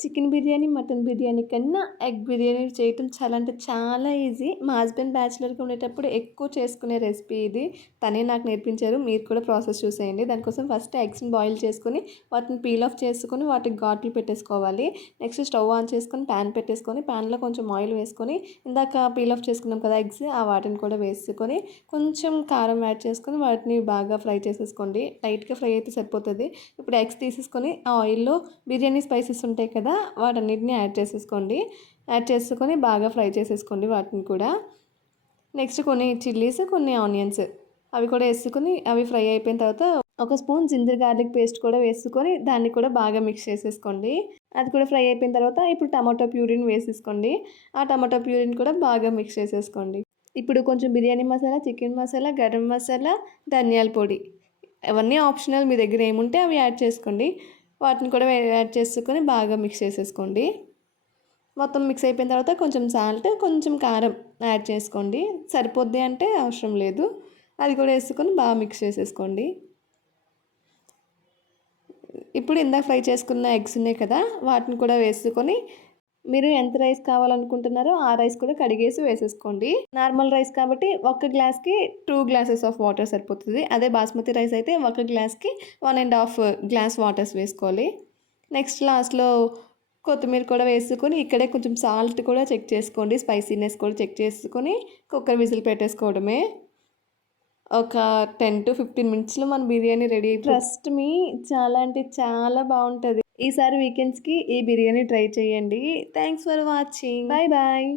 Chicken biryani, mutton biryani కన్నా egg biryani చేయటం చాలా అంటే చాలా ఈజీ. మా హస్బెండ్ బ్యాచిలర్‌గా ఉండేటప్పుడు ఎక్కువ చేసుకునే రెసిపీ ఇది. తనే నాకు నేర్పించారు. మీరు కూడా ప్రాసెస్ చూసేయండి. దానికోసం ఫస్ట్ ఎగ్స్‌ని బాయిల్ చేసుకొని, వాటిని పీల్ ఆఫ్ చేసుకొని, వాటికి ఘాట్లు పెట్టేసుకోవాలి. నెక్స్ట్ స్టవ్ ఆన్ చేసుకొని పాన్ పెట్టేసుకొని, పాన్‌లో కొంచెం ఆయిల్ వేసుకొని, ఇందాక పీల్ ఆఫ్ చేసుకున్నాం కదా ఎగ్స్, ఆ వాటిని కూడా వేసుకొని, కొంచెం కారం యాడ్ చేసుకొని, వాటిని బాగా ఫ్రై చేసేసుకోండి. లైట్‌గా ఫ్రై అయితే సరిపోతది. ఇప్పుడు ఎగ్స్ తీసేసుకొని, ఆ ఆయిల్‌లో బిర్యానీ స్పైసెస్ ఉంటాయి కదా! వాటన్నిటిని యాడ్ చేసేసుకోండి. యాడ్ చేసుకొని బాగా ఫ్రై చేసేసుకోండి వాటిని కూడా. నెక్స్ట్ కొన్ని చిల్లీస్, కొన్ని ఆనియన్స్ అవి కూడా ఏసుకొని అవి ఫ్రై అయిపోయిన తర్వాత ఒక స్పూన్ జింజర్ గార్లిక్ పేస్ట్ కూడా వేసుకొని దాన్ని కూడా బాగా మిక్స్ చేసేసుకోండి. అది కూడా ఫ్రై అయిపోయిన తర్వాత ఇప్పుడు టమాటో ప్యూరీని వేసేసుకోండి. ఆ టమాటో ప్యూరీని కూడా బాగా మిక్స్ చేసేసుకోండి. ఇప్పుడు కొంచెం బిర్యానీ మసాలా, చికెన్ మసాలా, గరం మసాలా, ధనియాల పొడి అవన్నీ ఆప్షనల్. మీ దగ్గర ఏముంటే అవి యాడ్ చేసుకోండి. వాటిని కూడా యాడ్ చేసుకొని బాగా మిక్స్ చేసేసుకోండి. మొత్తం మిక్స్ అయిపోయిన తర్వాత కొంచెం సాల్ట్, కొంచెం కారం యాడ్ చేసుకోండి. సరిపోద్ది అంటే అవసరం లేదు. అది కూడా వేసుకొని బాగా మిక్స్ చేసేసుకోండి. ఇప్పుడు ఇందాక ఫ్రై చేసుకున్న ఎగ్స్ ఉన్నాయి కదా! వాటిని కూడా వేసుకొని మీరు ఎంత రైస్ కావాలనుకుంటున్నారో ఆ రైస్ కూడా కడిగేసి వేసేసుకోండి. నార్మల్ రైస్ కాబట్టి ఒక గ్లాస్‌కి 2 గ్లాసెస్ ఆఫ్ వాటర్ సరిపోతది. అదే బాస్మతి రైస్ అయితే ఒక గ్లాస్‌కి 1 ½ గ్లాస్ వాటర్స్ వేసుకోవాలి. నెక్స్ట్ లాస్ట్‌లో కొత్తిమీర కూడా వేసుకొని ఇక్కడే కొంచెం సాల్ట్ కూడా చెక్ చేసుకోండి. స్పైసీనెస్ కూడా చెక్ చేసుకొని కుక్కర్ విజిల్ పెట్టేసుకోవడమే. ఒక 10-15 మినిట్స్‌లో మన బిర్యానీ రెడీ అయిపోతుంది. ట్రస్ట్ మీ, చాలా అంటే చాలా బావుంటది. ఈసారి వీకెండ్స్‌కి ఈ బిర్యానీ ట్రై చేయండి. Thanks for watching. Bye bye.